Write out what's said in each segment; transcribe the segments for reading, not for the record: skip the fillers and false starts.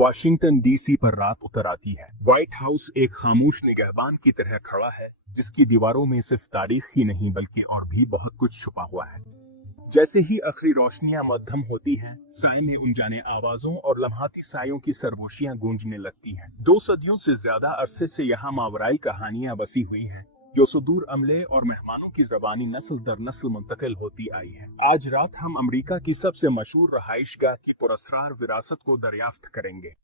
Washington DC पर रात उतर आती है। व्हाइट हाउस एक खामोश निगहबान की तरह खड़ा है, जिसकी दीवारों में सिर्फ तारीख ही नहीं बल्कि और भी बहुत कुछ छुपा हुआ है। जैसे ही आखिरी रोशनियां मध्यम होती हैं, साए में अनजाने आवाजों और लम्हाती सायों की सरगोशियां गूंजने लगती हैं। 2 सदियों से ज्यादा अरसे से यहाँ मावराई कहानियां बसी हुई हैं, जो सुदूर अमले और मेहमानों की जबानी नस्ल दर नस्ल मुंतकिल होती आई है। आज रात हम अमेरिका की सबसे मशहूर रहाइशगाह की पुरस्कार विरासत को दरियाफ्त करेंगे।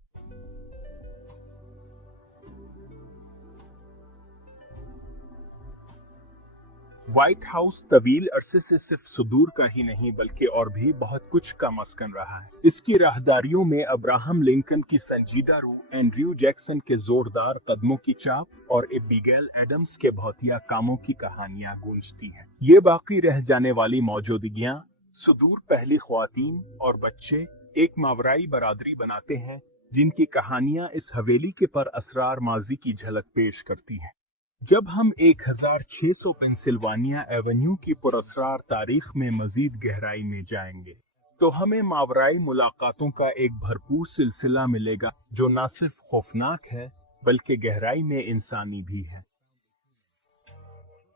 व्हाइट हाउस तवील अरसे से सिर्फ सुदूर का ही नहीं बल्कि और भी बहुत कुछ का मस्कन रहा है। इसकी राहदारियों में अब्राहम लिंकन की संजीदा रूह, एंड्रयू जैक्सन के जोरदार कदमों की चाप और एबिगेल एडम्स के भौतिया कामों की कहानियां गूंजती हैं। ये बाकी रह जाने वाली मौजूदगियां, सुदूर पहली ख्वातीन और बच्चे एक मावराई बरादरी बनाते हैं, जिनकी कहानियां इस हवेली के पर असरार माजी की झलक पेश करती हैं। जब हम 1600 पेंसिल्वानिया एवेन्यू की पुरस्कार तारीख में मजीद गहराई में जाएंगे, तो हमें मावराई मुलाकातों का एक भरपूर सिलसिला मिलेगा, जो न सिर्फ खौफनाक है बल्कि गहराई में इंसानी भी है।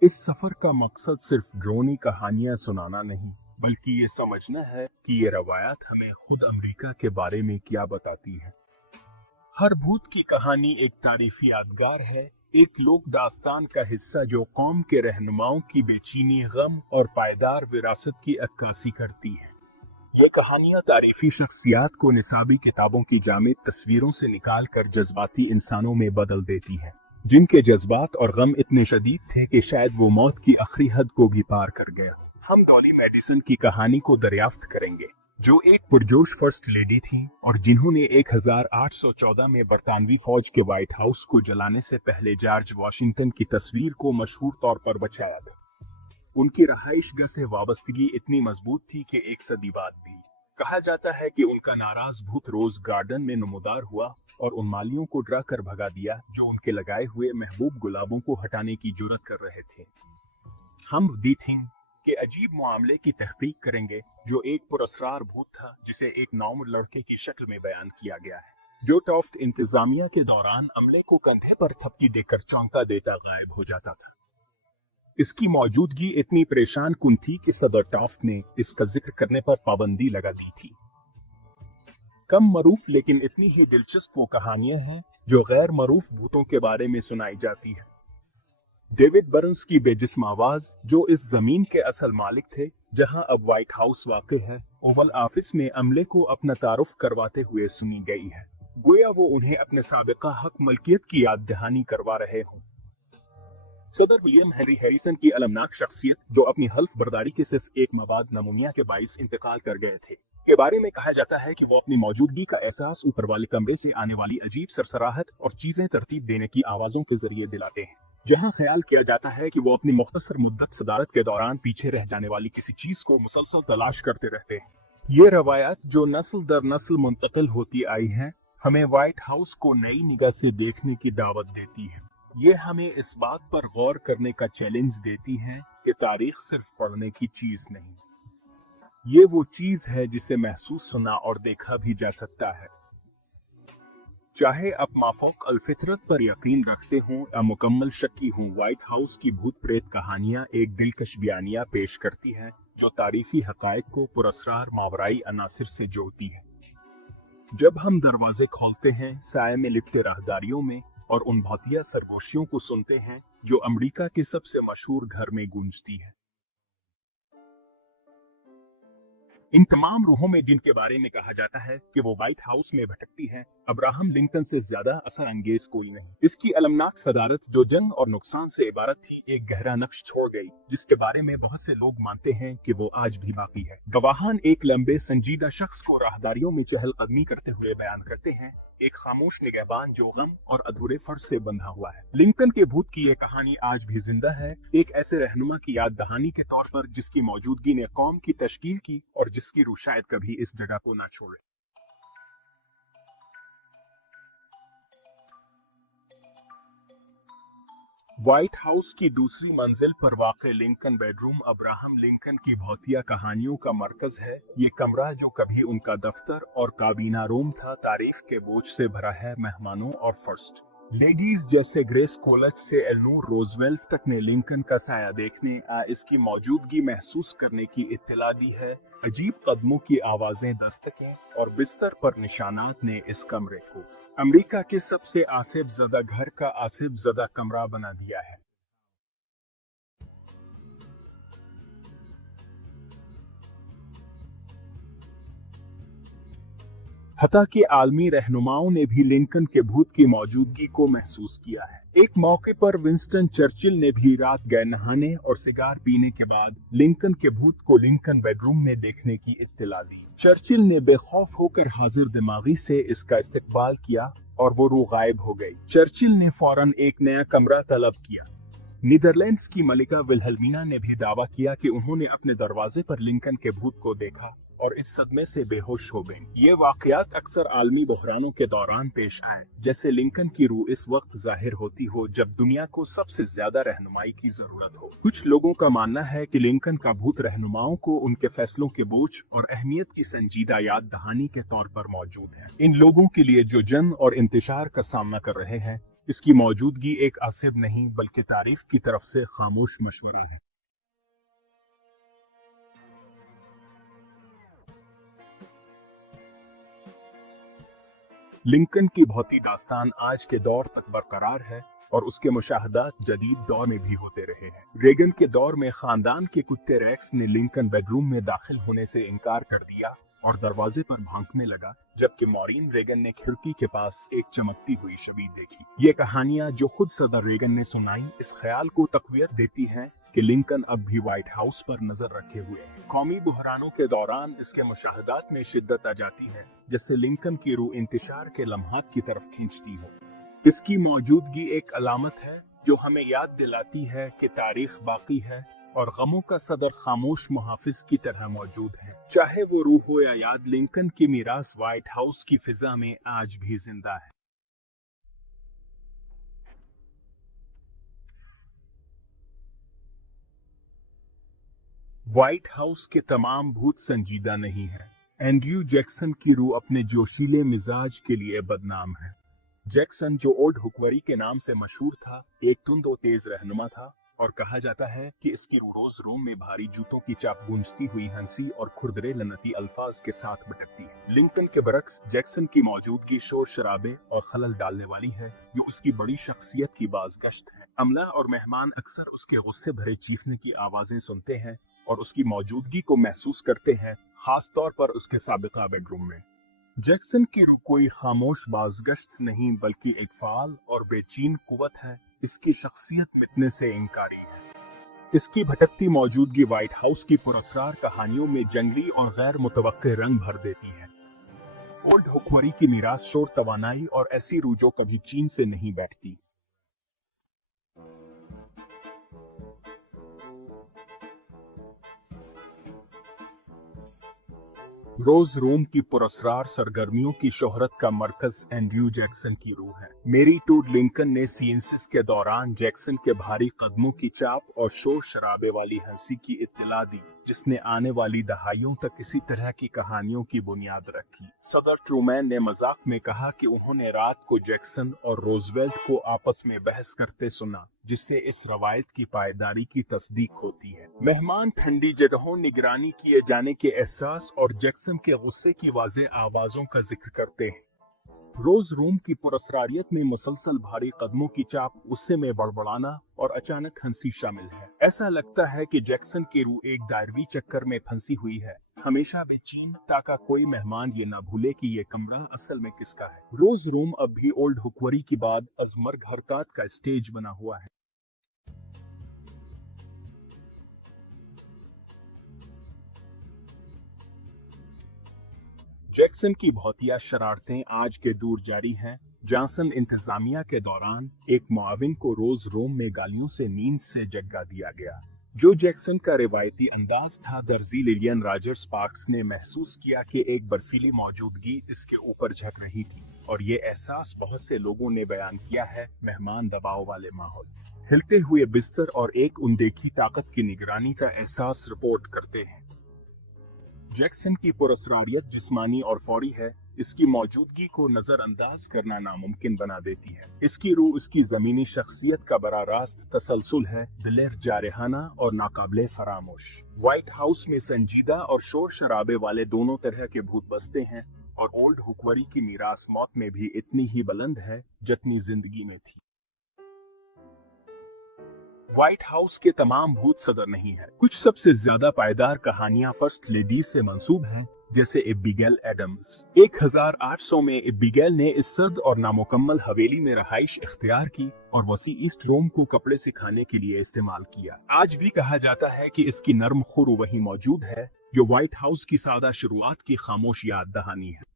इस सफर का मकसद सिर्फ ड्रोनी कहानियां सुनाना नहीं, बल्कि ये समझना है कि ये रवायात हमें खुद अमेरिका के बारे में क्या बताती है। हर भूत की कहानी एक तारीफी यादगार है, एक लोक दास्तान का हिस्सा जो कौम के रहनुमाओं की बेचैनी, गम और पायदार विरासत की अक्कासी करती है। ये कहानियां तारीफी शख्सियात को निसाबी किताबों की जामिद तस्वीरों से निकाल कर जज्बाती इंसानों में बदल देती हैं, जिनके जज्बात और गम इतने शदीद थे कि शायद वो मौत की आखिरी हद को भी पार कर गया। हम डॉली मेडिसन की कहानी को दरियाफ्त करेंगे, जो एक पुरजोश फर्स्ट लेडी थी और जिन्होंने 1814 में बरतानवी फौज के व्हाइट हाउस को जलाने से पहले जॉर्ज वाशिंगटन की तस्वीर को मशहूर तौर पर बचाया था। उनकी रहाइशगाह से वाबस्तगी इतनी मजबूत थी कि 1 सदी बाद भी कहा जाता है कि उनका नाराज भूत रोज गार्डन में नमूदार हुआ और उन मालियों को डरा कर भगा दिया जो उनके लगाए हुए महबूब गुलाबों को हटाने की जुर्रत कर रहे थे। हम दी थिंग के अजीब मामले की तहकीक करेंगे, जो एक पुरस्कार भूत था जिसे एक नौउम्र लड़के की शक्ल में बयान किया गया है, जो टॉफ्ट इंतजामिया के दौरान अमले को कंधे पर थपकी देकर चौंका देता गायब हो जाता था। इसकी मौजूदगी इतनी परेशान कुन थी कि सदर टॉफ्ट ने इसका जिक्र करने पर पाबंदी लगा दी थी। कम मरूफ लेकिन इतनी ही दिलचस्प वो कहानियां हैं जो गैर मरूफ भूतों के बारे में सुनाई जाती है। डेविड बर्न्स की बेजिस्म आवाज, जो इस जमीन के असल मालिक थे जहां अब व्हाइट हाउस वाक़ है, ओवल ऑफिस में अमले को अपना तारुफ करवाते हुए सुनी गई है, गोया वो उन्हें अपने साबिका हक मलकियत की याद दहानी करवा रहे हों। सदर विलियम हेनरी हैरिसन की अलमनाक शख्सियत, जो अपनी हल्फ बर्दारी के सिर्फ एक माह बाद नमूनिया के बाइस इंतकाल कर गए थे, के बारे में कहा जाता है कि वो अपनी मौजूदगी का एहसास ऊपर वाले कमरे से आने वाली अजीब सरसराहट और चीजें तरतीब देने की आवाजों के जरिए दिलाते हैं, जहां ख्याल किया जाता है कि वो अपनी मुख्तसर मुद्दत सदारत के दौरान पीछे रह जाने वाली किसी चीज को मुसलसल तलाश करते रहते हैं। ये रवायात, जो नस्ल दर नस्ल मुंतकिल होती आई हैं, हमें व्हाइट हाउस को नई निगाह से देखने की दावत देती है। ये हमें इस बात पर गौर करने का चैलेंज देती है कि तारीख सिर्फ पढ़ने की चीज नहीं, ये वो चीज है जिसे महसूस, सुना और देखा भी जा सकता है। चाहे आप माफौक अलफितरत पर यकीन रखते हों या मुकम्मल शक्की हों, व्हाइट हाउस की भूत प्रेत कहानियां एक दिलकश बयानिया पेश करती हैं, जो तारीफी हकायक को पुरस्कार मावराई अनासिर से जोड़ती है। जब हम दरवाजे खोलते हैं, साए में लिपटे राहदारियों में, और उन भौतिया सरगोशियों को सुनते हैं जो अमेरिका के सबसे मशहूर घर में गूंजती है, इन तमाम रूहों में जिनके बारे में कहा जाता है कि वो व्हाइट हाउस में भटकती हैं, अब्राहम लिंकन से ज्यादा असर अंगेज कोई नहीं। इसकी अलमनाक सदारत, जो जंग और नुकसान से इबारत थी, एक गहरा नक्श छोड़ गई, जिसके बारे में बहुत से लोग मानते हैं कि वो आज भी बाकी है। गवाहान एक लंबे संजीदा शख्स को राहदारियों में चहलकदमी करते हुए बयान करते हैं, एक खामोश निगहबान जो गम और अधूरे फर्ज से बंधा हुआ है। लिंकन के भूत की यह कहानी आज भी जिंदा है, एक ऐसे रहनुमा की याद दहानी के तौर पर जिसकी मौजूदगी ने कौम की तश्कील की और जिसकी रूह शायद कभी इस जगह को ना छोड़े। व्हाइट हाउस की दूसरी मंजिल पर वाक़े लिंकन बेडरूम अब्राहम लिंकन की भौतिया कहानियों का मरकज है। ये कमरा जो कभी उनका दफ्तर और काबीना रूम था, तारीफ के बोझ से भरा है। मेहमानों और फर्स्ट लेडीज जैसे ग्रेस कोलच से एलनोर रोजवेल्ट तक ने लिंकन का साया देखने, इसकी मौजूदगी महसूस करने की इत्तला दी है। अजीब कदमों की आवाजें, दस्तकें और बिस्तर पर निशानात ने इस कमरे को अमेरिका के सबसे आसिफ ज़दा घर का आसिफ ज़दा कमरा बना दिया है। हता के आलमी रहनुमाओं ने भी लिंकन के भूत की मौजूदगी को महसूस किया है। एक मौके पर विंस्टन चर्चिल ने भी रात गए नहाने और सिगार पीने के बाद लिंकन के भूत को लिंकन बेडरूम में देखने की इत्तला दी। चर्चिल ने बेखौफ होकर हाजिर दिमागी से इसका इस्तकबाल किया और वो रूह गायब हो गई। चर्चिल ने फौरन एक नया कमरा तलब किया। नीदरलैंड्स की मलिका विल्हेल्मिना ने भी दावा किया कि उन्होंने अपने दरवाजे पर लिंकन के भूत को देखा और इस सदमे से बेहोश हो गईं। ये वाकयात अक्सर आलमी बहरानों के दौरान पेश आए, जैसे लिंकन की रूह इस वक्त जाहिर होती हो जब दुनिया को सबसे ज्यादा रहनुमाई की जरूरत हो। कुछ लोगों का मानना है कि लिंकन का भूत रहनुमाओं को उनके फैसलों के बोझ और अहमियत की संजीदा याद दहानी के तौर पर मौजूद है। इन लोगों के लिए जो जंग और इंतशार का सामना कर रहे हैं, इसकी मौजूदगी एक आसिफ नहीं बल्कि तारीफ की तरफ से खामोश मशवरा है। लिंकन की भौती दास्तान आज के दौर तक बरकरार है और उसके मुशाहदात जदीद दौर में भी होते रहे हैं। रेगन के दौर में खानदान के कुत्ते रैक्स ने लिंकन बेडरूम में दाखिल होने से इनकार कर दिया और दरवाजे पर भौंकने लगा, जबकि मॉरीन रेगन ने खिड़की के पास एक चमकती हुई शबीर देखी। ये कहानियां जो खुद सदर रेगन ने सुनाई, इस ख्याल को तकवीत देती हैं कि लिंकन अब भी व्हाइट हाउस पर नजर रखे हुए हैं। कौमी बहरानों के दौरान इसके मुशाहदात में शिद्दत आ जाती है, जिससे लिंकन की रूह इंतशार के लम्हात की तरफ खींचती हो। इसकी मौजूदगी एक अलामत है जो हमें याद दिलाती है कि तारीख बाकी है और गमों का सदर खामोश मुहाफिज की तरह मौजूद है। चाहे वो रूह हो या याद, लिंकन की मीरास व्हाइट हाउस की फिजा में आज भी जिंदा है। व्हाइट हाउस के तमाम भूत संजीदा नहीं है। एंड्रयू जैक्सन की रूह अपने जोशीले मिजाज के लिए बदनाम है। जैक्सन, जो ओल्ड हुकवरी के नाम से मशहूर था, एक तुंद और तेज रहनुमा था और कहा जाता है कि इसकी रूह रोज रूम में भारी जूतों की चाप गूंजती हुई हंसी और खुरदरे लनती अल्फाज के साथ भटकती है। लिंकन के बरक्स जैक्सन की मौजूदगी शोर शराबे और खलल डालने वाली है, जो उसकी बड़ी शख्सियत की बाज़गश्त है। अमला और मेहमान अक्सर उसके गुस्से भरे चीखने की आवाजें सुनते हैं और उसकी मौजूदगी को महसूस करते हैं, खास तौर पर उसके साबिका बेडरूम में। जैक्सन की रूह कोई खामोश बाज़गश्त नहीं बल्कि एक फाल और बेचैन कुव्वत है। इसकी शख्सियत मिटने से इनकारी है। इसकी भटकती मौजूदगी व्हाइट हाउस की पुरस्कार कहानियों में जंगली और गैर मुतवक्के रंग भर देती है। ओल्ड हुकवरी की मीरास शोर, तवानाई और ऐसी रूह जो कभी चीन से नहीं बैठती। रोज रूम की पुरस्कार सरगर्मियों की शोहरत का मरकज एंड्रयू जैक्सन की रूह है। मेरी टूड लिंकन ने सीएनसिस के दौरान जैक्सन के भारी कदमों की चाप और शोर शराबे वाली हंसी की इत्तला दी, जिसने आने वाली दहाइयों तक इसी तरह की कहानियों की बुनियाद रखी। सदर ट्रूमैन ने मजाक में कहा कि उन्होंने रात को जैक्सन और रोजवेल्ट को आपस में बहस करते सुना, जिससे इस रवायत की पायदारी की तस्दीक होती है। मेहमान ठंडी जगहों निगरानी किए जाने के एहसास और जैक्सन के गुस्से की वाज़ेह आवाजों का जिक्र करते हैं। रोज रूम की पुरस्कारियत में मुसलसल भारी कदमों की चाप, गुस्से में बड़बड़ाना और अचानक हंसी शामिल है। ऐसा लगता है कि जैक्सन की रूह एक दायरवी चक्कर में फंसी हुई है, हमेशा बेचैन ताकि कोई मेहमान ये ना भूले कि ये कमरा असल में किसका है। रोज रूम अब भी ओल्ड हुकवरी की बाद अजमर्ग हरकत का स्टेज बना हुआ है। जैक्सन की भौतिया शरारतें आज के दूर जारी हैं। जॉनसन इंतजामिया के दौरान एक मुआविन को रोज रूम में गालियों से नींद से जगा दिया गया। जो जैक्सन का रिवायती अंदाज था, दर्जी लिलियन राजर्स पार्क्स ने महसूस किया कि एक बर्फीली मौजूदगी इसके ऊपर झक रही थी और ये एहसास बहुत से लोगों ने बयान किया है, मेहमान दबाव वाले माहौल। हिलते हुए बिस्तर और एक अनदेखी ताकत की निगरानी का एहसास रिपोर्ट करते हैं। जैक्सन की पुरस्कारियत जिस्मानी और फौरी है, इसकी मौजूदगी को नजरअंदाज करना नामुमकिन बना देती है। इसकी रूह उसकी जमीनी शख्सियत का बड़ा रास्त तसलसल है, दिलेर, जारहाना और नाकाबिले फरामोश। व्हाइट हाउस में संजीदा और शोर शराबे वाले दोनों तरह के भूत बसते हैं और ओल्ड हुकवरी की मीरास मौत में भी इतनी ही बुलंद है जितनी जिंदगी में थी। व्हाइट हाउस के तमाम भूत सदर नहीं है। कुछ सबसे ज्यादा पायदार कहानियां फर्स्ट लेडीज से मंसूब हैं, जैसे एबिगेल एडम्स। 1800 में एबिगेल ने इस सर्द और नामुकम्मल हवेली में रहाइश इख्तियार की और वसी ईस्ट रोम को कपड़े सिखाने के लिए इस्तेमाल किया। आज भी कहा जाता है कि इसकी नर्म खुर वहीं मौजूद है जो व्हाइट हाउस की सादा शुरुआत की खामोश याद दहानी है।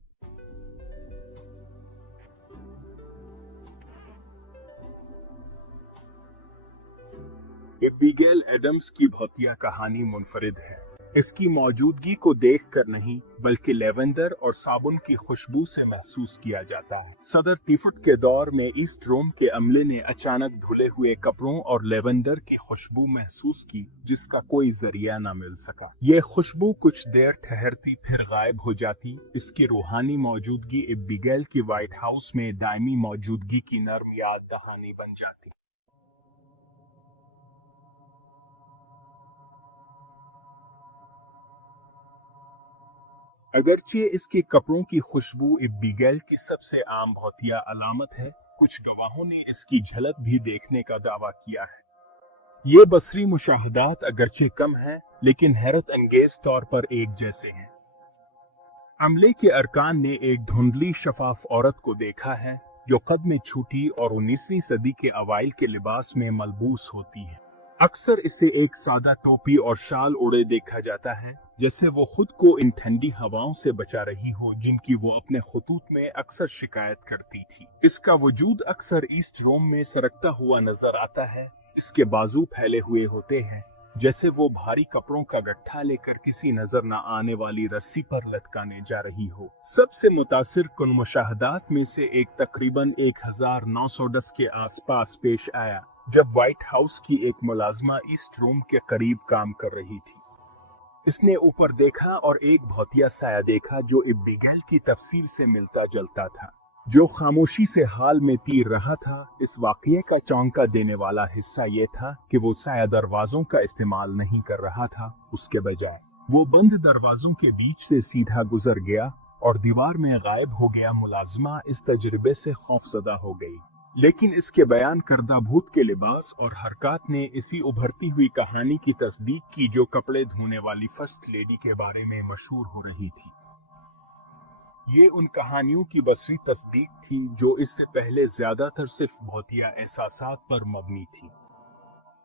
एबिगेल एडम्स की भौतिया कहानी मुनफरिद है। इसकी मौजूदगी को देखकर नहीं बल्कि लेवेंडर और साबुन की खुशबू से महसूस किया जाता है। सदर तिफुट के दौर में ईस्ट रोम के अमले ने अचानक धुले हुए कपड़ों और लेवेंडर की खुशबू महसूस की, जिसका कोई जरिया न मिल सका। ये खुशबू कुछ देर ठहरती फिर गायब हो जाती। इसकी रूहानी मौजूदगी एबिगेल की व्हाइट हाउस में दायमी मौजूदगी की नर्म याद दहानी बन जाती। अगरचे इसके कपड़ों की खुशबू एबिगेल की सबसे आम भौतिया अलामत है, कुछ गवाहों ने इसकी झलक भी देखने का दावा किया है। ये बसरी मुशाहदात अगरचे कम हैं, लेकिन हैरत अंगेज तौर पर एक जैसे हैं। अमले के अरकान ने एक धुंधली शफाफ औरत को देखा है जो कद में छोटी और 19वीं सदी के अवाइल के लिबास में मलबूस होती है। अक्सर इसे एक सादा टोपी और शाल ओढ़े देखा जाता है, जैसे वो खुद को इन ठंडी हवाओं से बचा रही हो जिनकी वो अपने खुतूत में अक्सर शिकायत करती थी। इसका वजूद अक्सर ईस्ट रोम में सरकता हुआ नजर आता है। इसके बाजू फैले हुए होते हैं, जैसे वो भारी कपड़ों का गट्ठा लेकर किसी नजर न आने वाली रस्सी पर लटकाने जा रही हो। सबसे मुतासिर कुन मुशाहदात में से एक तकरीबन 1910 के आसपास पेश आया, जब व्हाइट हाउस की एक मुलाजमा ईस्ट रोम के करीब काम कर रही थी। इसने ऊपर देखा और एक भौतिया साया देखा जो एबिगेल की तफसीर से मिलता जुलता था, जो खामोशी से हाल में तीर रहा था। इस वाकये का चौंका देने वाला हिस्सा ये था कि वो साया दरवाजों का इस्तेमाल नहीं कर रहा था, उसके बजाय वो बंद दरवाजों के बीच से सीधा गुजर गया और दीवार में गायब हो गया। मुलाजमा इस तजुर्बे से खौफजदा हो गई, लेकिन इसके बयान करदा भूत के लिबास और हरकत ने इसी उभरती हुई कहानी की तस्दीक की जो कपड़े धोने वाली फर्स्ट लेडी के बारे में मशहूर हो रही थी। ये उन कहानियों की बसरी तस्दीक थी जो इससे पहले ज्यादातर सिर्फ भौतिया एहसासात पर मबनी थी।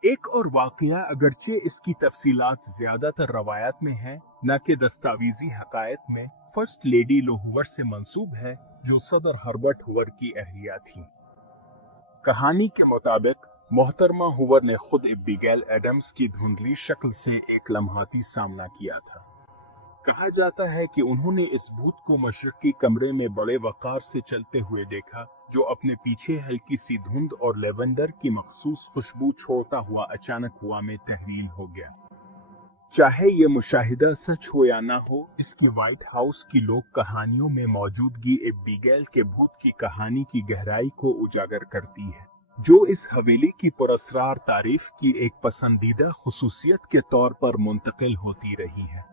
एक और वाकया, अगरचे इसकी तफसीलात ज्यादातर रवायत में है न कि दस्तावेजी हकायत में, फर्स्ट लेडी लोहुवर से मंसूब है जो सदर हर्बर्ट हुवर की अहलिया थी। कहानी के मुताबिक मोहतरमा हुवर ने खुद एबिगेल एडम्स की धुंधली शक्ल से एक लम्हाती सामना किया था। कहा जाता है कि उन्होंने इस भूत को मशरकी कमरे में बड़े वकार से चलते हुए देखा, जो अपने पीछे हल्की सी धुंध और लेवेंडर की मखसूस खुशबू छोड़ता हुआ अचानक हवा में तहरील हो गया। चाहे ये मुशाहिदा सच हो या ना हो, इसकी व्हाइट हाउस की लोक कहानियों में मौजूदगी एबिगेल के भूत की कहानी की गहराई को उजागर करती है, जो इस हवेली की पुरस्कार तारीफ की एक पसंदीदा खुसूसियत के तौर पर मुंतकिल होती रही है।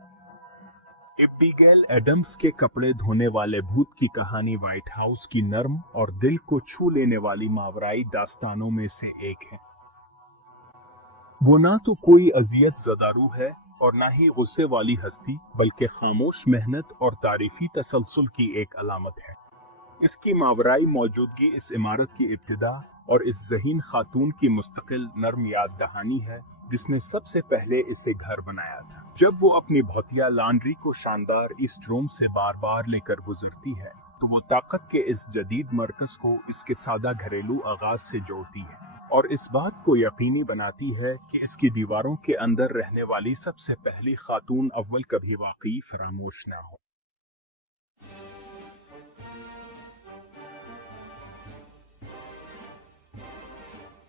एबिगेल एडम्स के कपड़े धोने वाले भूत की कहानी व्हाइट हाउस की नर्म और दिल को छू लेने वाली मावराई दास्तानों में से एक है। वो ना तो कोई अजियत ज़दारू है और ना ही गुस्से वाली हस्ती, बल्कि खामोश मेहनत और तारीफी तसलसल की एक अलामत है। इसकी मावराई मौजूदगी इस इमारत की इब्तिदा और इस ज़हीन खातून की मुस्तकिल नर्म याद दहानी है, जिसने सबसे पहले इसे घर बनाया था। जब वो अपनी भौतिया लॉन्ड्री को शानदार ईस्ट रोम से बार बार लेकर गुजरती है, तो वो ताकत के इस जदीद मरकज को इसके सादा घरेलू आगाज से जोड़ती है और इस बात को यकीनी बनाती है कि इसकी दीवारों के अंदर रहने वाली सबसे पहली खातून अव्वल कभी वाकई फरामोश ना हो।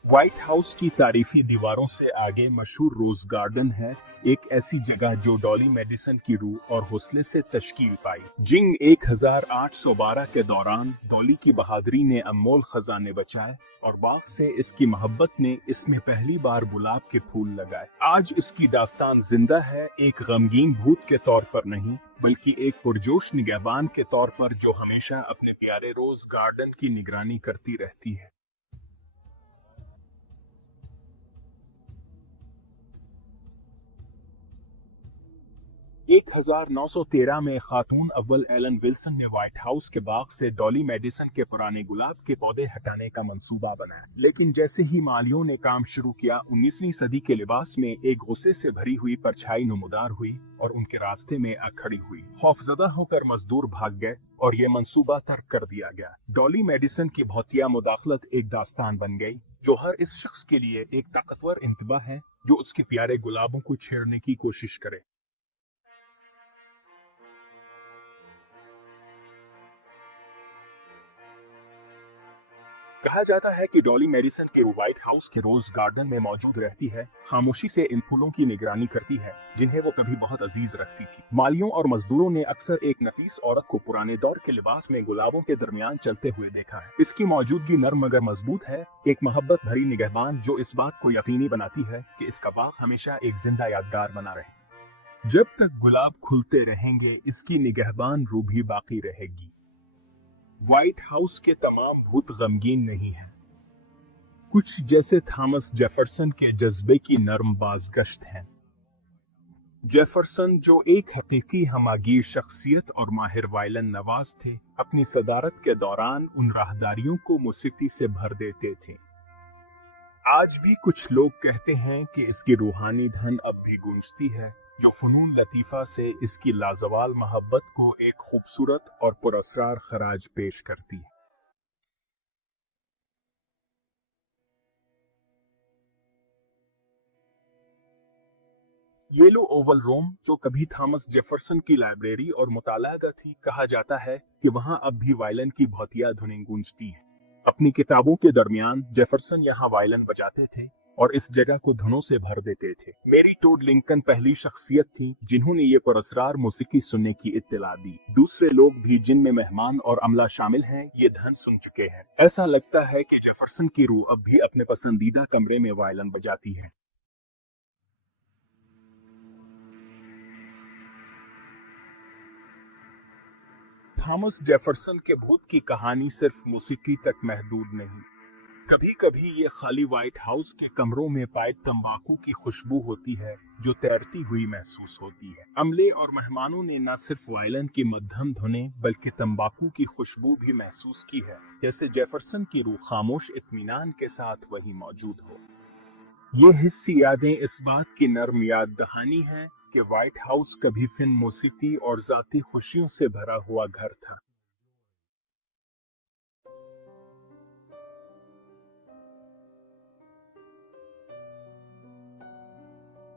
व्हाइट हाउस की तारीफी दीवारों से आगे मशहूर रोज गार्डन है, एक ऐसी जगह जो डॉली मेडिसन की रूह और हौसले से तश्कील पाई। जिंग 1812 के दौरान डॉली की बहादुरी ने अनमोल खजाने बचाए और बाग से इसकी मोहब्बत ने इसमें पहली बार गुलाब के फूल लगाए। आज इसकी दास्तान जिंदा है, एक गमगीन भूत के तौर पर नहीं बल्कि एक पुरजोश निगहबान के तौर पर जो हमेशा अपने प्यारे रोज गार्डन की निगरानी करती रहती है। 1913 में खातून अव्वल एलन विल्सन ने व्हाइट हाउस के बाग से डॉली मेडिसन के पुराने गुलाब के पौधे हटाने का मंसूबा बनाया, लेकिन जैसे ही मालियों ने काम शुरू किया, 19वीं सदी के लिबास में एक गुस्से से भरी हुई परछाई नुमदार हुई और उनके रास्ते में आ खड़ी हुई। खौफजदा होकर मजदूर भाग गए और ये मंसूबा तर्क कर दिया गया। डॉली मेडिसन की भौतिया मुदाखलत एक दास्तान बन गई जो हर इस शख्स के लिए एक ताकतवर इंतबा है जो उसके प्यारे गुलाबों को छेड़ने की कोशिश करे। कहा जाता है कि डॉली मेडिसन के व्हाइट हाउस के रोज गार्डन में मौजूद रहती है, खामोशी से इन फूलों की निगरानी करती है जिन्हें वो कभी बहुत अजीज रखती थी। मालियों और मजदूरों ने अक्सर एक नफीस औरत को पुराने दौर के लिबास में गुलाबों के दरमियान चलते हुए देखा है। इसकी मौजूदगी नर्म मगर मजबूत है, एक मोहब्बत भरी निगहबान जो इस बात को यकीनी बनाती है कि इसका बाग हमेशा एक जिंदा यादगार बना रहे। जब तक गुलाब खुलते रहेंगे, इसकी निगहबान रूह भी बाकी रहेगी। व्हाइट हाउस के तमाम भूत गमगीन नहीं हैं। कुछ जैसे थॉमस जेफरसन के जज्बे की नर्म बाज़गश्त हैं। जेफरसन जो एक हकीकी हमागीर शख्सियत और माहिर वायलिन नवाज थे, अपनी सदारत के दौरान उन राहदारियों को मौसीकी से भर देते थे। आज भी कुछ लोग कहते हैं कि इसकी रूहानी धन अब भी गूंजती है, जो फनून लतीफा से इसकी लाजवाल मोहब्बत को एक खूबसूरत और पुरअसरार खराज पेश करती है। येलो ओवल रूम, जो कभी थॉमस जेफरसन की लाइब्रेरी और मुतालागा थी, कहा जाता है कि वहां अब भी वायलिन की भौतिया धुनें गूंजती हैं। अपनी किताबों के दरमियान जेफरसन यहाँ वायलिन बजाते थे और इस जगह को धुनों से भर देते थे। मेरी टोड लिंकन पहली शख्सियत थी जिन्होंने ये पुरअसरार मौसीकी सुनने की इत्तला दी। दूसरे लोग भी, जिनमें मेहमान और अमला शामिल हैं, ये धन सुन चुके हैं। ऐसा लगता है कि जेफरसन की रूह अब भी अपने पसंदीदा कमरे में वायलिन बजाती है। थॉमस जेफरसन के भूत की कहानी सिर्फ मौसीकी तक महदूद नहीं। कभी कभी ये खाली व्हाइट हाउस के कमरों में पाए तंबाकू की खुशबू होती है जो तैरती हुई महसूस होती है। अमले और मेहमानों ने न सिर्फ वायलिन की मध्यम धुनें बल्कि तंबाकू की खुशबू भी महसूस की है, जैसे जेफरसन की रूह खामोश इत्मीनान के साथ वही मौजूद हो। ये हिस्सी यादें इस बात की नर्म याद दहानी है कि व्हाइट हाउस कभी फिन मौसीकी और जाती खुशियों से भरा हुआ घर था।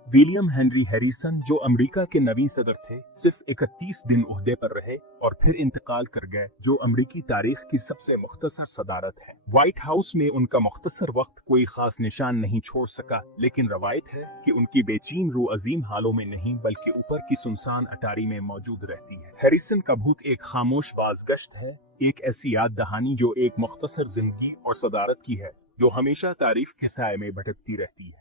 विलियम हेनरी हैरिसन, जो अमेरिका के नवीं सदर थे, सिर्फ 31 दिन ओहदे पर रहे और फिर इंतकाल कर गए, जो अमेरिकी तारीख की सबसे मुख्तसर सदारत है। व्हाइट हाउस में उनका मुख्तसर वक्त कोई खास निशान नहीं छोड़ सका, लेकिन रवायत है कि उनकी बेचैन रूह अजीम हालों में नहीं बल्कि ऊपर की सुनसान अटारी में मौजूद रहती है। हैरिसन का भूत एक खामोश बाज़गश्त है, एक ऐसी याद दहानी जो एक मुख्तसर जिंदगी और सदारत की है, जो हमेशा तारीफ के साए में भटकती रहती है।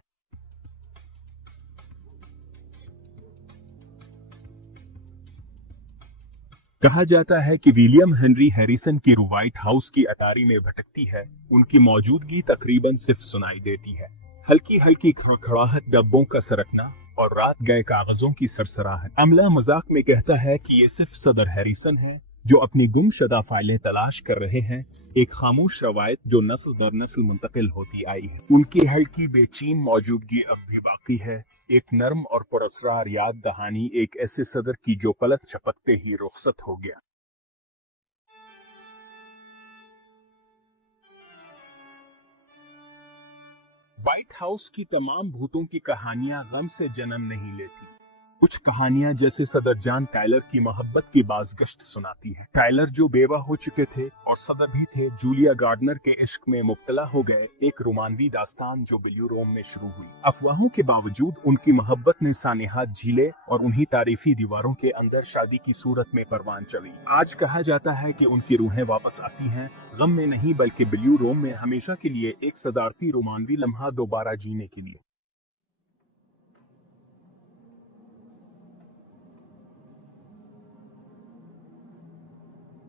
कहा जाता है कि विलियम हेनरी हैरिसन की रूह व्हाइट हाउस की अटारी में भटकती है। उनकी मौजूदगी तकरीबन सिर्फ सुनाई देती है, हल्की हल्की खड़खड़ाहट, डब्बों का सरकना और रात गए कागजों की सरसराहट। अमला मजाक में कहता है कि ये सिर्फ सदर हैरिसन है जो अपनी गुमशुदा फाइलें तलाश कर रहे हैं, एक खामोश रवायत जो नस्ल दर नस्ल मुंतकिल होती आई है। उनकी हल्की बेचैन मौजूदगी अब भी बाकी है, एक नर्म और पुरअसरार याद दहानी, एक ऐसे सदर की जो पलक झपकते ही रुखसत हो गया। व्हाइट हाउस की तमाम भूतों की कहानियां गम से जन्म नहीं लेती, कुछ कहानियां जैसे सदर जॉन टायलर की मोहब्बत की बाज़गश्त सुनाती हैं। टायलर जो बेवा हो चुके थे और सदर भी थे, जूलिया गार्डनर के इश्क में मुब्तला हो गए। एक रोमानवी दास्तान जो बिल्यू रोम में शुरू हुई। अफवाहों के बावजूद उनकी मोहब्बत ने सानेहात झीले और उन्हीं तारीफी दीवारों के अंदर शादी की सूरत में परवान चढ़ी। आज कहा जाता है कि उनकी रूहें वापस आती हैं, गम में नहीं बल्कि बिल्यू रोम में हमेशा के लिए, एक सदारती रोमानवी लम्हा दोबारा जीने के लिए।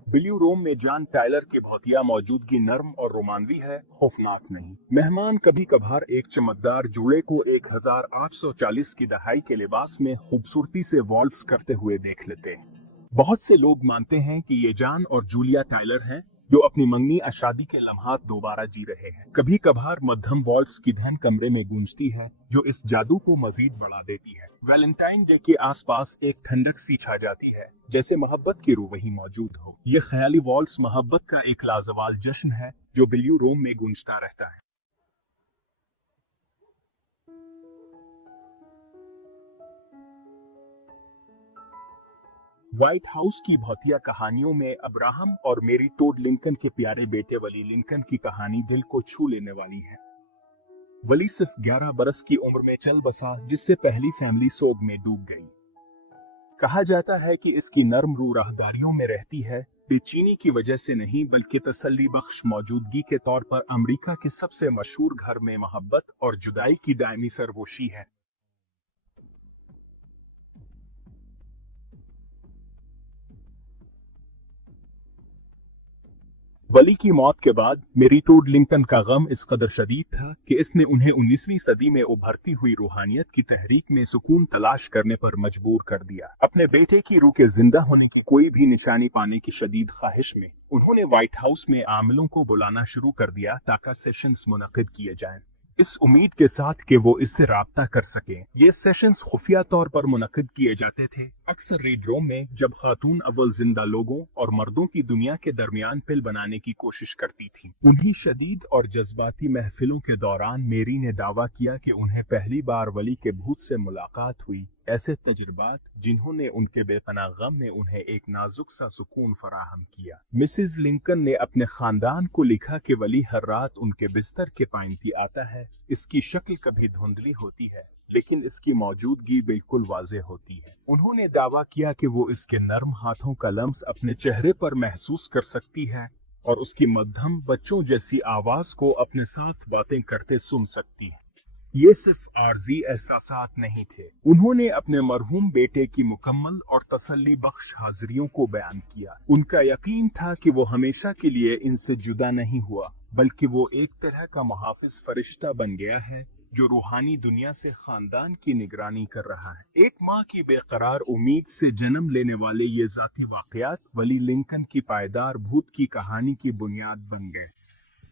बिल्यू रोम में जॉन टायलर की भौतिया मौजूदगी नर्म और रोमानवी है, खौफनाक नहीं। मेहमान कभी कभार एक चमकदार जूड़े को 1840 की दहाई के लिबास में खूबसूरती से वॉल्स करते हुए देख लेते हैं। बहुत से लोग मानते हैं कि ये जॉन और जूलिया टायलर हैं जो अपनी मंगनी शादी के लम्हात दोबारा जी रहे हैं। कभी कभार मध्यम वॉल्स की धन कमरे में गूंजती है जो इस जादू को मजीद बढ़ा देती है। वैलेंटाइन डे के आसपास एक ठंडक सी छा जाती है, जैसे मोहब्बत की रूह वहीं मौजूद हो। ये ख्याली वॉल्स मोहब्बत का एक लाजवाल जश्न है जो बिल्यू रोम में गूंजता रहता है। व्हाइट हाउस की भौतिया कहानियों में अब्राहम और मेरी टोड लिंकन के प्यारे बेटे वली लिंकन की कहानी दिल को छू लेने वाली है। वली सिर्फ 11 बरस की उम्र में चल बसा, जिससे पहली फैमिली सोग में डूब गई। कहा जाता है कि इसकी नर्म रूह राहदारियों में रहती है, बेचैनी की वजह से नहीं बल्कि तसल्ली बख्श मौजूदगी के तौर पर। अमेरिका के सबसे मशहूर घर में मोहब्बत और जुदाई की दायमी सरगोशी है। वली की मौत के बाद मेरी टोड लिंकन का गम इस कदर शदीद था कि इसने उन्हें 19वीं सदी में उभरती हुई रूहानियत की तहरीक में सुकून तलाश करने पर मजबूर कर दिया। अपने बेटे की रूह के जिंदा होने की कोई भी निशानी पाने की शदीद ख्वाहिश में उन्होंने व्हाइट हाउस में आमिलों को बुलाना शुरू कर दिया ताकि सेशंस मुनक्किद किए जाएं, इस उम्मीद के साथ कि वो इससे राब्ता कर सकें। ये सेशंस खुफिया तौर पर मुनक्किद किए जाते थे, अक्सर रेड रूम में, जब खातून अव्वल जिंदा लोगों और मर्दों की दुनिया के दरमियान पिल बनाने की कोशिश करती थी। उन्हीं शदीद और जज्बाती महफिलों के दौरान मेरी ने दावा किया कि उन्हें पहली बार वली के भूत से मुलाकात हुई। ऐसे तजुर्बात जिन्होंने उनके बेपनाह गम में उन्हें एक नाजुक सा सुकून फराहम किया। मिसेस लिंकन ने अपने खानदान को लिखा कि वली हर रात उनके बिस्तर के पाइंती आता है। इसकी शक्ल कभी धुंधली होती है लेकिन इसकी मौजूदगी बिल्कुल वाज़ेह होती है। उन्होंने दावा किया कि वो इसके नर्म हाथों का लम्स अपने चेहरे पर महसूस कर सकती है और उसकी मध्यम बच्चों जैसी आवाज को अपने साथ बातें करते सुन सकती है। ये सिर्फ आर्जी एहसासात नहीं थे, उन्होंने अपने मरहूम बेटे की मुकम्मल और तसल्ली बख्श हाजिरियों को बयान किया। उनका यकीन था कि वो हमेशा के लिए इनसे जुदा नहीं हुआ बल्कि वो एक तरह का मुहाफिज फरिश्ता बन गया है जो रूहानी दुनिया से खानदान की निगरानी कर रहा है। एक माँ की बेकरार उम्मीद से जन्म लेने वाले ये जाती वाकयात वली लिंकन की पायदार भूत की कहानी की बुनियाद बन गए।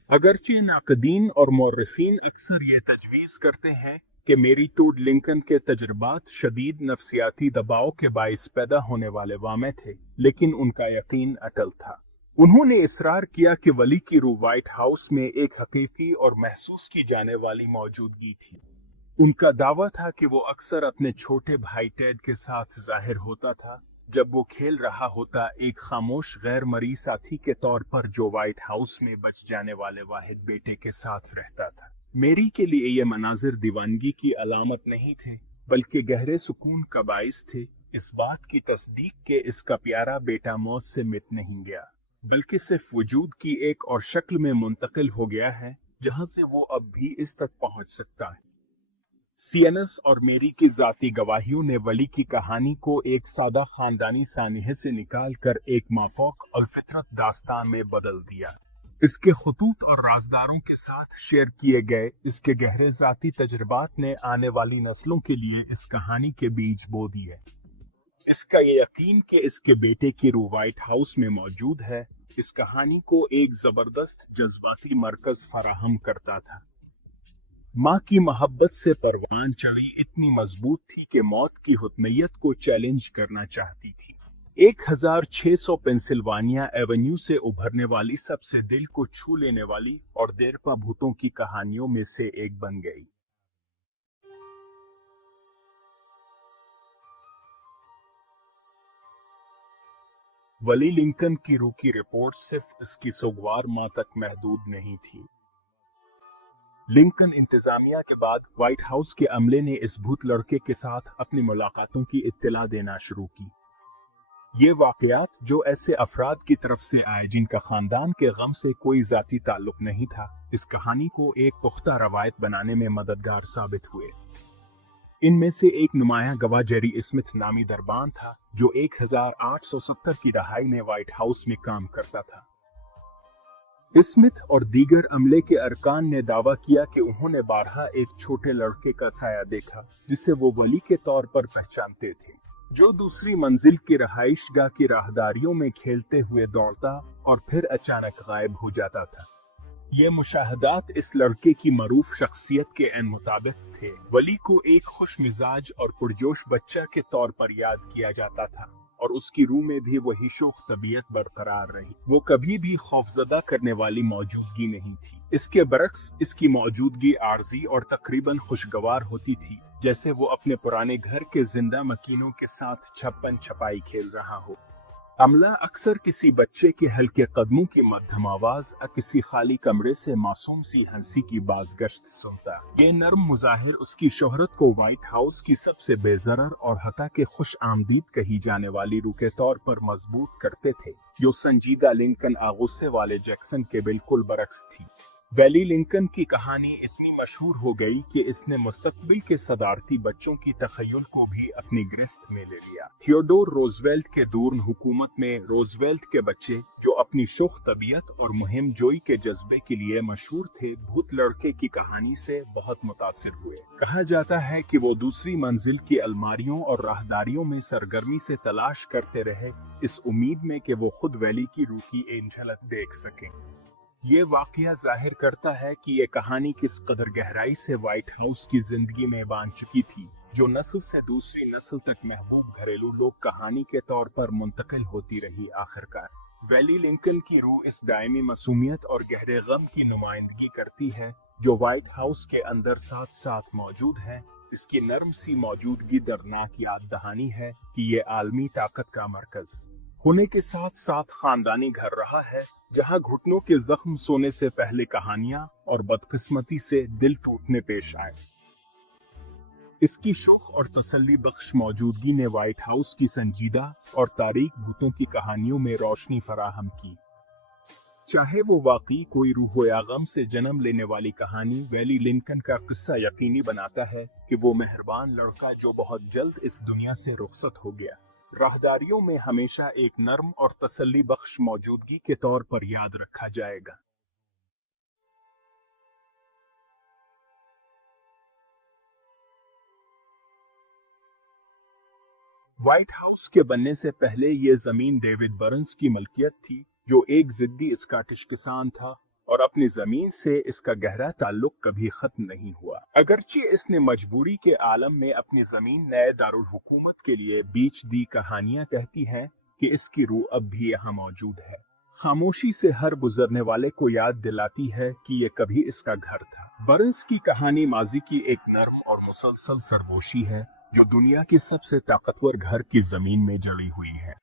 अगरचे नाकदीन और मौर्रिखीन अक्सर ये तजवीज़ करते हैं कि मेरी टोड लिंकन के तजुर्बात शदीद नफ्सियाती दबाव के बाइस पैदा होने वाले वामे थे, लेकिन उनका यकीन अटल था। उन्होंने इसरार किया कि वली की रूह व्हाइट हाउस में एक हकीकी और महसूस की जाने वाली मौजूदगी थी। उनका दावा था कि वो अक्सर अपने छोटे भाई टेड के साथ जाहिर होता था जब वो खेल रहा होता, एक खामोश गैर मरी साथी के तौर पर जो व्हाइट हाउस में बच जाने वाले वाहिद बेटे के साथ रहता था। मेरी के लिए ये मनाजिर दीवानगी की अलामत नहीं थे बल्कि गहरे सुकून का बाइस थे, इस बात की तस्दीक के इसका प्यारा बेटा मौत से मिट नहीं गया बल्कि सिर्फ वजूद की एक और शक्ल में मुंतकिल हो गया है जहां से वो अब भी इस तक पहुंच सकता है। सीएनएस और मेरी की जाती गवाहियों ने वली की कहानी को एक सादा खानदानी सानिहे से निकालकर एक माफूक और फितरत दास्तान में बदल दिया। इसके खतूत और राजदारों के साथ शेयर किए गए इसके गहरे जाती तजुर्बात ने आने वाली नस्लों के लिए इस कहानी के बीज बो दिए। इसका ये यकीन कि इसके बेटे की रूह व्हाइट हाउस में मौजूद है, इस कहानी को एक जबरदस्त जज्बाती मरकज फराहम करता था। माँ की मोहब्बत से परवान चढ़ी इतनी मजबूत थी कि मौत की हुतमियत को चैलेंज करना चाहती थी। 1600 पेंसिल्वानिया एवेन्यू से उभरने वाली सबसे दिल को छू लेने वाली और देरपा भूतों की कहानियों में से एक बन गई। वली लिंकन की रूह की रिपोर्ट सिर्फ इसकी सुगवार माह तक महदूद नहीं थी। लिंकन इंतजामिया के बाद व्हाइट हाउस के अमले ने इस भूत लड़के के साथ अपनी मुलाकातों की इत्तला देना शुरू की। ये वाकयात जो ऐसे अफराद की तरफ से आए जिनका खानदान के गम से कोई जाती ताल्लुक नहीं था, इस कहानी को एक पुख्ता रवायत बनाने में मददगार साबित हुए। इनमें से एक नुमाया गवाह जेरी स्मिथ नामी दरबान था, जो 1870 की दहाई में व्हाइट हाउस में काम करता था। स्मिथ और दीगर अमले के अरकान ने दावा किया कि उन्होंने बारहा एक छोटे लड़के का साया देखा, जिसे वो वली के तौर पर पहचानते थे, जो दूसरी मंजिल की रहाइशगाह की राहदारियों में खेलते हुए दौड़ता और फिर अचानक गायब हो जाता था। ये मुशाहदात इस लड़के की मरूफ शख्सियत के ऐन मुताबिक थे। वली को एक खुश मिजाज और पुरजोश बच्चा के तौर पर याद किया जाता था और उसकी रूह में भी वही शोख तबीयत बरकरार रही। वो कभी भी खौफजदा करने वाली मौजूदगी नहीं थी। इसके बरक्स इसकी मौजूदगी आर्जी और तकरीबन खुशगवार होती थी, जैसे वो अपने पुराने घर के जिंदा मकीनों के साथ छप्पन छपाई खेल रहा हो। अमला अक्सर किसी बच्चे के हल्के कदमों की मध्यम आवाज या किसी खाली कमरे से मासूम सी हंसी की बाज़गश्त सुनता। ये नर्म मुजाहिर उसकी शोहरत को व्हाइट हाउस की सबसे बेजरर और हता के खुश आमदीद कही जाने वाली रूह के तौर पर मजबूत करते थे, जो संजीदा लिंकन गुस्से वाले जैक्सन के बिल्कुल बरक्स थी। वैली लिंकन की कहानी इतनी मशहूर हो गई कि इसने मुस्तकबिल के सदारती बच्चों की तखय्युल को भी अपनी गिरफ्त में ले लिया। थियोडोर रोजवेल्ट के दूरन हुकूमत में रोजवेल्ट के बच्चे, जो अपनी शोख तबीयत और मुहिम जोई के जज्बे के लिए मशहूर थे, भूत लड़के की कहानी से बहुत मुतासिर हुए। कहा जाता है कि वो दूसरी मंजिल की अलमारियों और राहदारियों में सरगर्मी से तलाश करते रहे, इस उम्मीद में कि वो खुद वैली की रूह की एक झलक देख सकें। ये वाकया जाहिर करता है कि ये कहानी किस कदर गहराई से व्हाइट हाउस की जिंदगी में बांध चुकी थी, जो नस्ल से दूसरी नस्ल तक महबूब घरेलू लोक कहानी के तौर पर मुंतकिल होती रही। आखिरकार वैली लिंकन की रूह इस दायमी मासूमियत और गहरे गम की नुमाइंदगी करती है, जो व्हाइट हाउस के अंदर साथ साथ मौजूद है। इसकी नर्म सी मौजूदगी दर्दनाक याद दहानी है कि ये आलमी ताकत का मरकज होने के साथ साथ खानदानी घर रहा है, जहां घुटनों के जख्म सोने से पहले कहानियां और बदकिस्मती से दिल टूटने पेश आए। इसकी शोख और तसल्ली बख्श मौजूदगी ने व्हाइट हाउस की संजीदा और तारीख भूतों की कहानियों में रोशनी फराहम की। चाहे वो वाकई कोई रूह या गम से जन्म लेने वाली कहानी, वैली लिंकन का किस्सा यकीनी बनाता है कि वो मेहरबान लड़का जो बहुत जल्द इस दुनिया से रुखसत हो गया, राहदारियों में हमेशा एक नर्म और तसल्ली बख्श मौजूदगी के तौर पर याद रखा जाएगा। व्हाइट हाउस के बनने से पहले ये जमीन डेविड बर्न्स की मलकियत थी, जो एक जिद्दी स्कॉटिश किसान था और अपनी जमीन से इसका गहरा ताल्लुक कभी खत्म नहीं हुआ। अगरचे इसने मजबूरी के आलम में अपनी जमीन नए दारुल हुकूमत के लिए बेच दी, कहानियां कहती हैं कि इसकी रूह अब भी यहाँ मौजूद है। खामोशी से हर गुजरने वाले को याद दिलाती है कि ये कभी इसका घर था। बर्न्स की कहानी माजी की एक नर्म और मुसलसल सरगोशी है, जो दुनिया की सबसे ताकतवर घर की जमीन में जड़ी हुई है।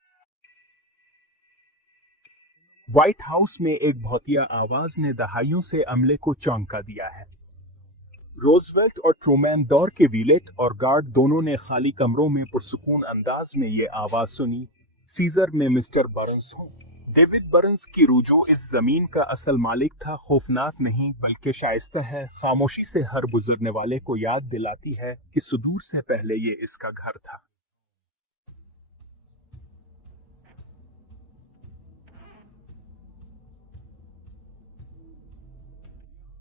व्हाइट हाउस में एक भौतिया आवाज ने दहाइयों से अमले को चौंका दिया है। रोजवेल्ट और ट्रूमैन दौर के विलेट और गार्ड दोनों ने खाली कमरों में पुरसुकून अंदाज में ये आवाज सुनी, सीजर में मिस्टर बर्न्स हूँ। डेविड बर्न्स की रूह, जो इस जमीन का असल मालिक था, खौफनाक नहीं बल्कि शाइस्ता है। खामोशी से हर गुजरने वाले को याद दिलाती है कि सुदूर से पहले ये इसका घर था।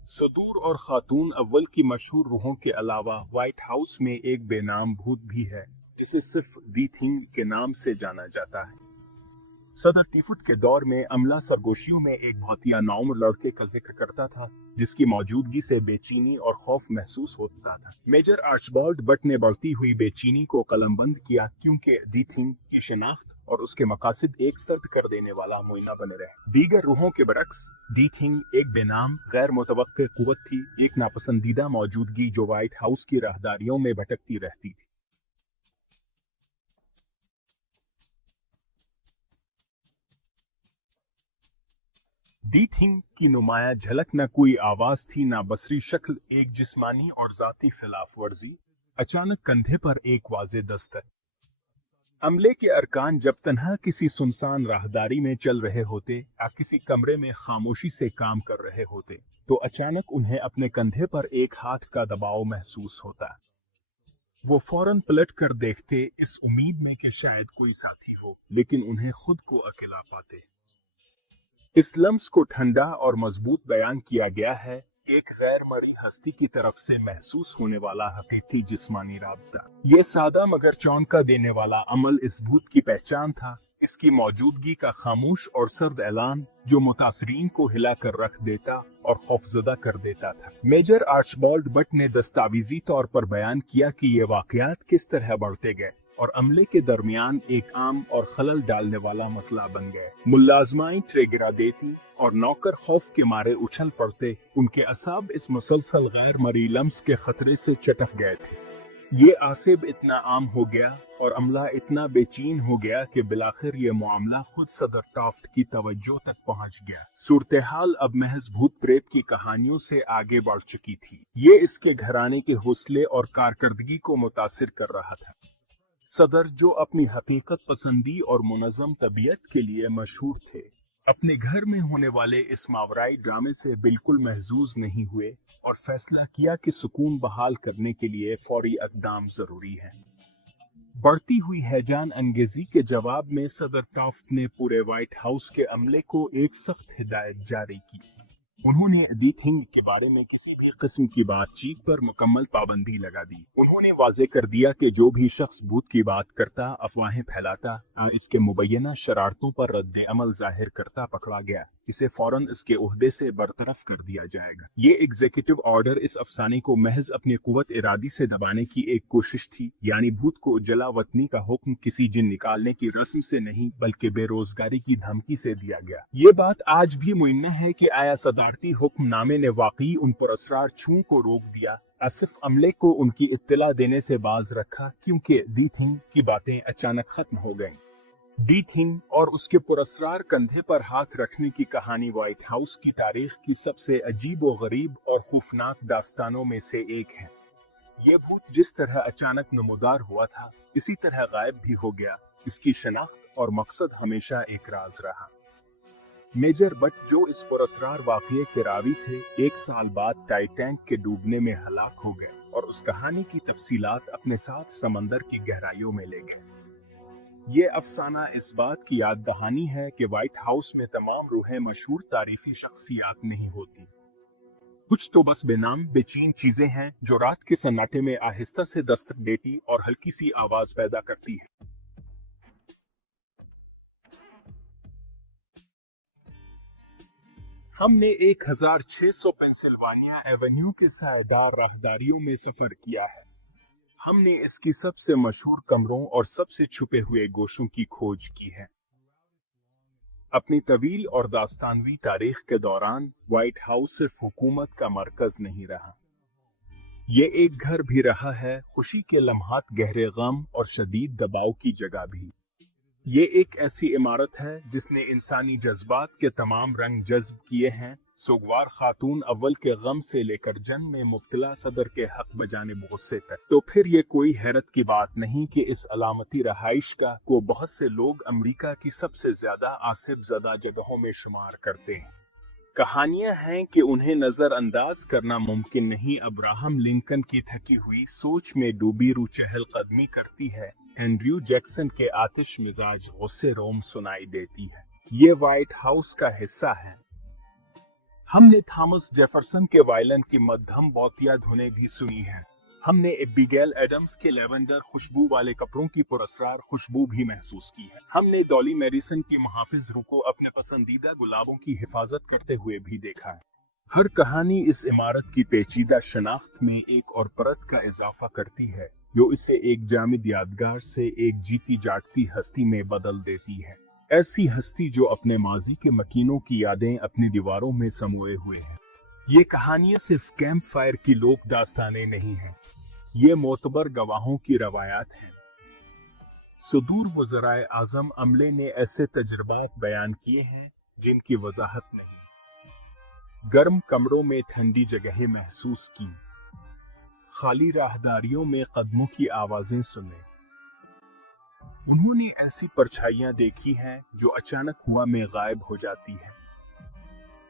सदूर और खातून अव्वल की मशहूर रूहों के अलावा व्हाइट हाउस में एक बेनाम भूत भी है, जिसे सिर्फ दी थिंग के नाम से जाना जाता है। सदर टिफुट के दौर में अमला सरगोशियों में एक भौतिया नौम लड़के का जिक्र करता था, जिसकी मौजूदगी से बेचैनी और खौफ महसूस होता था। मेजर आर्चबाल्ड बट ने बढ़ती हुई बेचैनी को कलमबंद किया, क्योंकि दी थिंग की शिनाख्त और उसके मकासद एक सर्द कर देने वाला मुइना बने रहे। दीगर रूहों के बरक्स दी थिंग एक बेनाम गैर मुतवक्के कुव्वत थी, एक नापसंदीदा मौजूदगी जो व्हाइट हाउस की राहदारियों में भटकती रहती थी। दी थिंग की नुमाया झलक न कोई आवाज थी, ना बसरी शक्ल, एक जिस्मानी और जाती खिलाफ वर्जी। अचानक कंधे पर एक वाज़े दस्तक। अमले के अरकान जब तन्हा किसी सुनसान राहदारी में चल रहे होते या किसी कमरे में खामोशी से काम कर रहे होते, तो अचानक उन्हें अपने कंधे पर एक हाथ का दबाव महसूस होता। वो फौरन पलट कर देखते, इस उम्मीद में कि शायद कोई साथी हो, लेकिन उन्हें खुद को अकेला पाते। इस लम्स को ठंडा और मजबूत बयान किया गया है, एक गैर मरी हस्ती की तरफ से महसूस होने वाला हकीकी जिस्मानी राबता। ये सादा मगर चौंका देने वाला अमल इस भूत की पहचान था, इसकी मौजूदगी का खामोश और सर्द ऐलान जो मुतासरीन को हिला कर रख देता और खौफजदा कर देता था। मेजर आर्चबाल्ड बट ने दस्तावेजी तौर पर बयान किया कि ये वाकयात किस तरह बढ़ते गए और अमले के दरमियान एक आम और खलल डालने वाला मसला बन गए। मुलाजमाइन ट्रे गिरा देती और नौकर खौफ के मारे उछल पड़ते, उनके असाब इस मुसलसल गैर मरी लम्स के खतरे से चटक गए थे। ये आसिब इतना आम हो गया और अमला इतना बेचैन हो गया कि बिलाखिर ये मामला खुद सदर टॉफ्ट की तवज्जो तक पहुंच गया। सूरत-ए-हाल अब महज भूत प्रेत की कहानियों से आगे बढ़ चुकी थी। ये इसके घराने के हौसले और कारकर्दगी को मुतासिर कर रहा था। सदर, जो अपनी हकीकत पसंदी और मुनज़्ज़म तबीयत के लिए मशहूर थे, अपने घर में होने वाले इस मावराई ड्रामे से बिल्कुल महजूज नहीं हुए और फैसला किया कि सुकून बहाल करने के लिए फौरी इक़दाम जरूरी है। बढ़ती हुई हैजान अंगेजी के जवाब में सदर टॉफ्ट ने पूरे व्हाइट हाउस के अमले को एक सख्त हिदायत जारी की। उन्होंने दी थिंग के बारे में किसी भी किस्म की बातचीत पर मुकम्मल पाबंदी लगा दी। उन्होंने वाजे कर दिया कि जो भी शख्स भूत की बात करता, अफवाहें फैलाता, इसके मुबैना शरारतों पर रद्द अमल जाहिर करता पकड़ा गया, इसे फौरन इसके ओहदे से बरतरफ कर दिया जाएगा। ये एग्जीक्यूटिव ऑर्डर इस अफसाने को महज अपनी कुव्वत इरादी से दबाने की एक कोशिश थी, यानी भूत को जलावतनी का हुक्म किसी जिन निकालने की रस्म से नहीं बल्कि बेरोजगारी की धमकी से दिया गया। ये बात आज भी मुयम्मा है कि आया सदारती हुक्मनामे ने वाकई उन पर असरार छू को रोक दिया, सिर्फ अमले को उनकी इत्तला देने से बाज रखा, क्योंकि दी थिंग की बातें अचानक खत्म हो गईं। दी थिंग और उसके पुरस्कार कंधे पर हाथ रखने की कहानी व्हाइट हाउस की तारीख की सबसे अजीब व गरीब और खौफनाक दास्तानों में से एक है। ये भूत जिस तरह अचानक नमूदार हुआ था, इसी तरह गायब भी हो गया। इसकी शनाख्त और मकसद हमेशा एक राज रहा। मेजर बट, जो इस पुरस्कार वाक़ये के रावी थे, एक साल बाद टाइटैनिक के डूबने में हलाक हो गए और उस कहानी की तफसीलात अपने साथ समंदर की गहराइयों में ले गए। ये अफसाना इस बात की याद दहानी है कि व्हाइट हाउस में तमाम रूहें मशहूर तारीफी शख्सियात नहीं होती। कुछ तो बस बेनाम बेचैन चीजें हैं जो रात के सन्नाटे में आहिस्ता से दस्तक देती और हल्की सी आवाज पैदा करती है। हमने 1600 पेंसिल्वानिया एवेन्यू के सायेदार राहदारियों में सफर किया है। हमने इसकी सबसे मशहूर कमरों और सबसे छुपे हुए गोशों की खोज की है। अपनी तवील और दास्तानवी तारीख के दौरान व्हाइट हाउस सिर्फ हुकूमत का मरकज नहीं रहा, ये एक घर भी रहा है, खुशी के लम्हात, गहरे गम और शदीद दबाव की जगह भी। ये एक ऐसी इमारत है जिसने इंसानी जज्बात के तमाम रंग जज्ब किए हैं, सोगवार खातून अव्वल के गम से लेकर जंग में मुब्तला सदर के हक बजाने गुस्से तक। तो फिर ये कोई हैरत की बात नहीं कि इस अलामती रहाइश को बहुत से लोग अमेरिका की सबसे ज्यादा आसिफ ज़दा जगहों में शुमार करते हैं। कहानियां हैं कि उन्हें नजरअंदाज करना मुमकिन नहीं। अब्राहम लिंकन की थकी हुई सोच में डूबी रूह चहलकदमी करती है, एंड्रयू जैक्सन के आतिश मिजाज गुस्से रोम सुनाई देती है। ये व्हाइट हाउस का हिस्सा है। हमने थॉमस जेफरसन के वायलिन की मध्यम बौतिया धुनें भी सुनी है। हमने एबिगेल एडम्स के लेवेंडर खुशबू वाले कपड़ों की पुरस्कार खुशबू भी महसूस की है। हमने डॉली मैरिसन की मुहाफिज रूह को अपने पसंदीदा गुलाबों की हिफाजत करते हुए भी देखा है। हर कहानी इस इमारत की पेचीदा शनाख्त में एक और परत का इजाफा करती है, जो इसे एक जामिद यादगार से एक जीती जागती हस्ती में बदल देती है। ऐसी हस्ती जो अपने माजी के मकीनों की यादें अपनी दीवारों में समोए हुए है। ये कहानियां सिर्फ कैंप फायर की लोक दास्तानें नहीं हैं, ये मोतबर गवाहों की रवायात हैं। सुदूर वज़राए आज़म अमले ने ऐसे तजुर्बात बयान किए हैं जिनकी वजाहत नहीं। गर्म कमरों में ठंडी जगहें महसूस की, खाली राहदारियों में कदमों की आवाजें सुने। उन्होंने ऐसी परछाइयां देखी हैं जो अचानक हवा में गायब हो जाती हैं।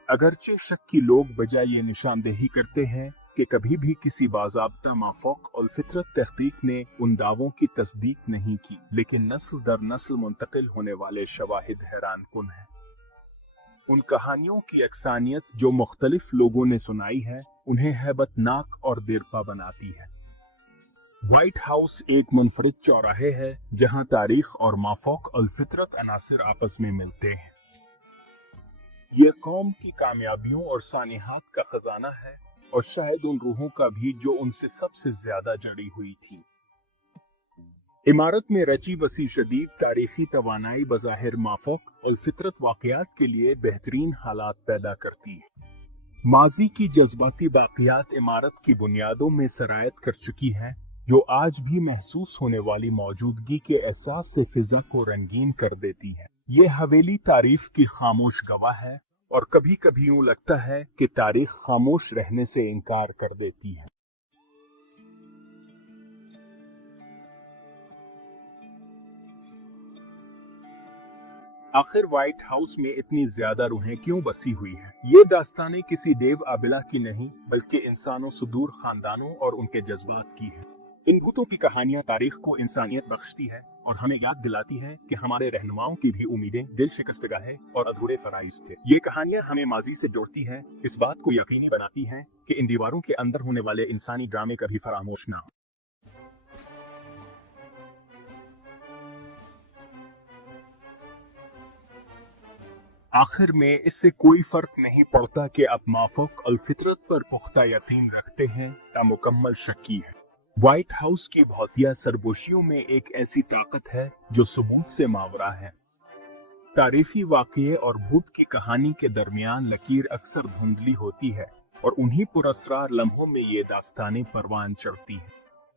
अगरचे शक्की लोग बजाय ये निशानदेही करते हैं कि कभी भी किसी बाज़ाब्ता माफ़ोक और फितरत तहकीक ने उन दावों की तस्दीक नहीं की, लेकिन नस्ल दर नस्ल मुंतकिल होने वाले शवाहिद हैरान कुन हैं। उन कहानियों की अक्सानियत जो मुख्तलिफ लोगों ने सुनाई है, उन्हें हैबतनाक और देरपा बनाती है। व्हाइट हाउस एक मुनफरिद चौराहे है जहां तारीख और माफ़ोक और फितरत अनासिर आपस में मिलते हैं। यह कौम की कामयाबियों और सानिहात का खजाना है, और शायद उन रूहों का भी जो उनसे सबसे ज्यादा जड़ी हुई थी। इमारत में रची वसी शदीद तारीखी तवानाई बज़ाहिर माफ़ोक और फितरत वाक़यात के लिए बेहतरीन हालात पैदा करती है। माजी की जज्बाती बाक़ियात इमारत की बुनियादों में सरायत कर चुकी हैं, जो आज भी महसूस होने वाली मौजूदगी के एहसास से फिजा को रंगीन कर देती है। ये हवेली तारीफ की खामोश गवाह है, और कभी कभी यूं लगता है कि तारीख खामोश रहने से इनकार कर देती है। आखिर व्हाइट हाउस में इतनी ज्यादा रूहें क्यों बसी हुई हैं? ये दास्तानें किसी देव आबिला की नहीं, बल्कि इंसानों सुदूर खानदानों और उनके जज्बात की है। इन भूतों की कहानियां तारीख को इंसानियत बख्शती है और हमें याद दिलाती है कि हमारे रहनुमाओं की भी उम्मीदें दिल शिकस्तगाहें और अधूरे फराइज थे। ये कहानियां हमें माजी से जोड़ती हैं, इस बात को यकीनी बनाती हैं कि इन दीवारों के अंदर होने वाले इंसानी ड्रामे कभी फरामोश ना हो। आखिर में इससे कोई फर्क नहीं पड़ता कि आप माफ़ोक और फितरत पर पुख्ता यकीन रखते हैं या मुकम्मल शक्की है। व्हाइट हाउस की भौतिया सरगोशियों में एक ऐसी ताकत है जो सबूत से मावरा है। तारीफी वाक़ये और भूत की कहानी के दरमियान लकीर अक्सर धुंधली होती है, और उन्हीं पुरअसरार लम्हों में ये दास्तानें परवान चढ़ती हैं।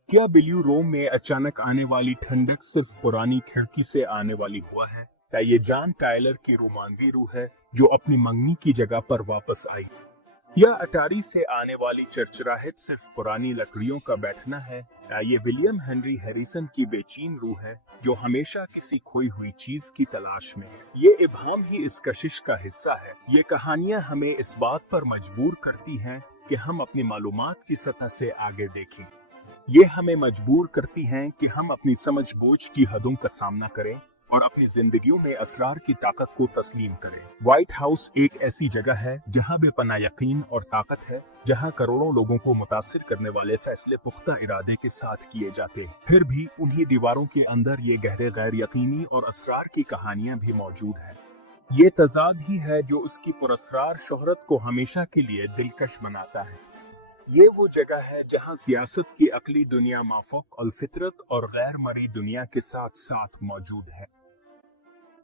क्या ब्लू रोम में अचानक आने वाली ठंडक सिर्फ पुरानी खिड़की से आने वाली हुआ है, या ये जॉन टायलर की रोमानवी रूह है जो अपनी मंगनी की जगह पर वापस आई? या अटारी से आने वाली चरचराहट सिर्फ पुरानी लकड़ियों का बैठना है, या ये विलियम हेनरी हैरिसन की बेचैन रूह है जो हमेशा किसी खोई हुई चीज की तलाश में है? ये इब्हाम ही इस कशिश का हिस्सा है। ये कहानियां हमें इस बात पर मजबूर करती हैं कि हम अपनी मालूमात की सतह से आगे देखें। ये हमें मजबूर करती हैं कि हम अपनी समझ बूझ की हदों का सामना करें और अपनी जिंदगियों में असरार की ताकत को तस्लीम करें। व्हाइट हाउस एक ऐसी जगह है जहां बेपनाह यकीन और ताकत है, जहां करोड़ों लोगों को मुतासिर करने वाले फैसले पुख्ता इरादे के साथ किए जाते हैं। फिर भी उन्हीं दीवारों के अंदर ये गहरे गैर यकीनी और असरार की कहानियां भी मौजूद हैं। ये तजाद ही है जो उसकी पुरअसरार शोहरत को हमेशा के लिए दिलकश बनाता है। ये वो जगह है जहां सियासत की अकली दुनिया माफ़ोक और फितरत और गैर मरी दुनिया के साथ साथ मौजूद है।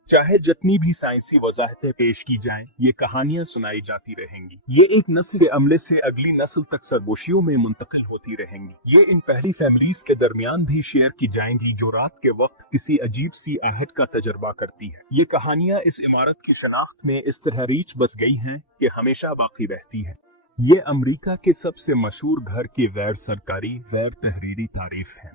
चाहे जितनी भी साइंसी वजाहतें पेश की जाएं, ये कहानियां सुनाई जाती रहेंगी। ये एक नस्ल के अमले से अगली नस्ल तक सरगोशियों में मुंतकिल होती रहेंगी। ये इन पहली फैमिलीज के दरमियान भी शेयर की जाएंगी जो रात के वक्त किसी अजीब सी आहट का तजर्बा करती है। ये कहानियां इस इमारत की शनाख्त में इस तरह रीच बस गई हैं कि हमेशा बाकी रहती है। ये अमेरिका के सबसे मशहूर घर की गैर सरकारी गैर तहरीरी तारीफ है।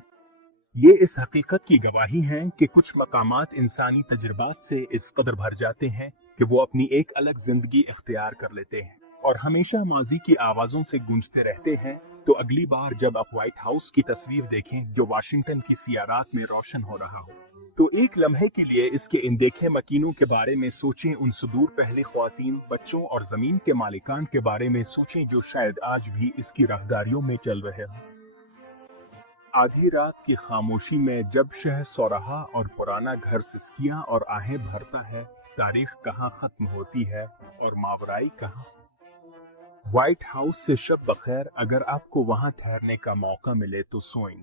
ये इस हकीकत की गवाही हैं कि कुछ मकामात इंसानी तजुर्बात से इस कदर भर जाते हैं कि वो अपनी एक अलग जिंदगी इख्तियार कर लेते हैं और हमेशा माजी की आवाजों से गूंजते रहते हैं। तो अगली बार जब आप व्हाइट हाउस की तस्वीर देखें जो वाशिंगटन की सियारात में रोशन हो रहा हो, तो एक लम्हे के लिए इसके इन देखे मकीनों के बारे में सोचें। उन सुदूर पहली ख्वातीन, बच्चों और जमीन के मालिकान के बारे में सोचें जो शायद आज भी इसकी राहदारियों में चल रहे हों। आधी रात की खामोशी में जब शहर सौराहा और पुराना घर सिसकियां और आहें भरता है, तारीख कहाँ खत्म होती है और मावराई कहाँ। व्हाइट हाउस से शब बखैर। अगर आपको वहां ठहरने का मौका मिले तो सोएं।